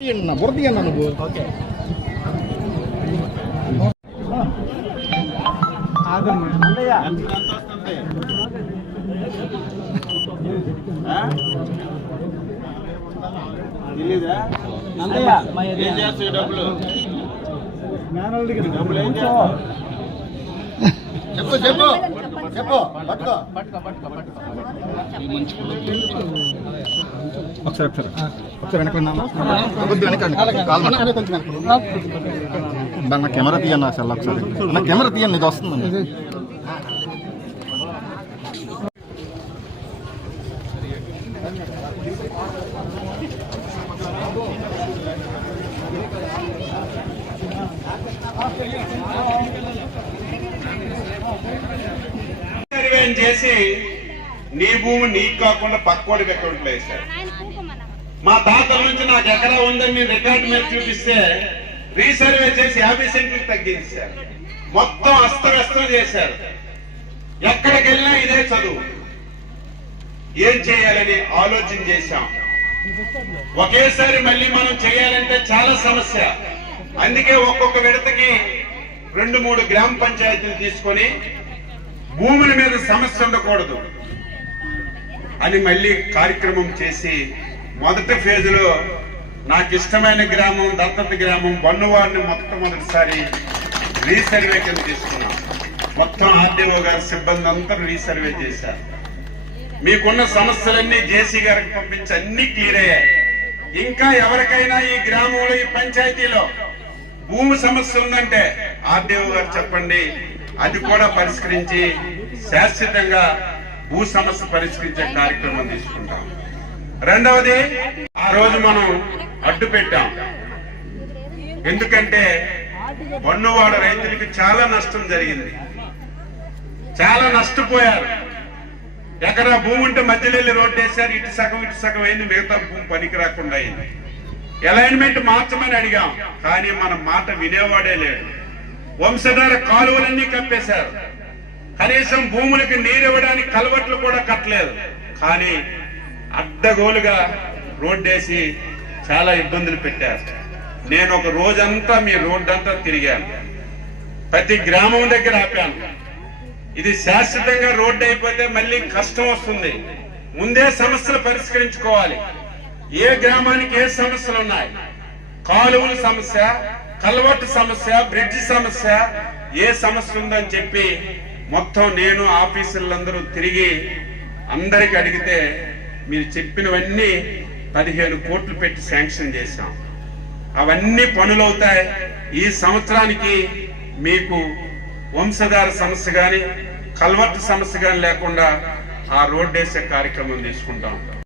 అన్న బురద అన్న నువ్వు డబ్బులు చెప్పు చెప్పు. చెప్పు పట్టుకో. ఒకసారి ఒకసారి. ఒకసారి వెనకండి కాల్ నా కెమెరా తీయన్న అసలు ఒకసారి. నా కెమెరా తీయండి ఇది వస్తుంది. చేసి నీ భూమి నీకు కాకుండా పక్కోడికి అకౌంట్లో వేశారు మా తాతల నుంచి నాకు ఎకరా ఉందని నేను రికార్డు మీద చూపిస్తే రీసర్వే చేసి యాభై సెంట్లు తగ్గించారు. మొత్తం అస్తవ్యస్తం చేశారు. ఎక్కడికి వెళ్ళినా ఇదే చదువు. ఏం చేయాలని ఆలోచన చేశాం. ఒకేసారి మళ్ళీ మనం చేయాలంటే చాలా సమస్య. అందుకే ఒక్కొక్క విడతకి రెండు మూడు గ్రామ పంచాయతీలు తీసుకొని భూముల మీద సమస్య ఉండకూడదు. అని మళ్ళీ కార్యక్రమం చేసి మొదటి ఫేజ్లో నాకు ఇష్టమైన గ్రామం దత్తత గ్రామం బన్నువాడిని మొట్టమొదటిసారి రీసర్వే కింద తీసుకున్నాం. మొత్తం ఆర్డీఓ గారి సిబ్బంది అంతా రీసర్వే చేశారు. మీకున్న సమస్యలన్నీ జేసీ గారికి పంపించి అన్ని క్లియర్ అయ్యాయి. ఇంకా ఎవరికైనా ఈ గ్రామంలో ఈ పంచాయతీలో భూమి సమస్య ఉందంటే ఆర్డీఓ గారు చెప్పండి. అది కూడా పరిష్కరించి శాశ్వతంగా భూ సమస్య పరిష్కరించే కార్యక్రమం తీసుకుంటాం. రెండవది ఆ రోజు మనం అడ్డు పెట్టాం. ఎందుకంటే పన్నువాడ రైతులకు చాలా నష్టం జరిగింది. చాలా నష్టపోయారు. ఎకరా భూమి ఉంటే మధ్యలో రోడ్డు వేశారు ఇటు సగం ఇటు సగం అయింది మిగతా భూమి పనికి రాకుండా అయింది. అలైన్మెంట్ మార్చమని అడిగాం కానీ మన మాట వినేవాడే లేడు. వంశధార కాలువలన్నీ కప్పేశారు. కనీసం భూములకి నీరు ఇవ్వడానికి కలవట్లు కూడా కట్టలేదు. కానీ అడ్డగోలుగా రోడ్డేసి చాలా ఇబ్బందులు పెట్టారు. నేను ఒక రోజంతా మీ రోడ్డంతా తిరిగాను. ప్రతి గ్రామం దగ్గర ఆపాను. ఇది శాశ్వతంగా రోడ్డు అయిపోతే మళ్ళీ కష్టం వస్తుంది. ముందే సమస్యలు పరిష్కరించుకోవాలి. ఏ గ్రామానికి ఏ సమస్యలు ఉన్నాయి? కాలువల సమస్య కల్వర్ట్ సమస్య బ్రిడ్జ్ సమస్య ఏ సమస్య ఉందని చెప్పి మొత్తం నేను ఆఫీసులందరూ తిరిగి అందరికి అడిగితే మీరు చెప్పినవన్నీ పదిహేను కోట్లు పెట్టి శాంక్షన్ చేశాం. అవన్నీ పనులవుతాయి. ఈ సంవత్సరానికి మీకు వంశధార సమస్య కానీ కల్వర్ట్ సమస్య కానీ లేకుండా ఆ రోడ్డేసే కార్యక్రమం తీసుకుంటాం.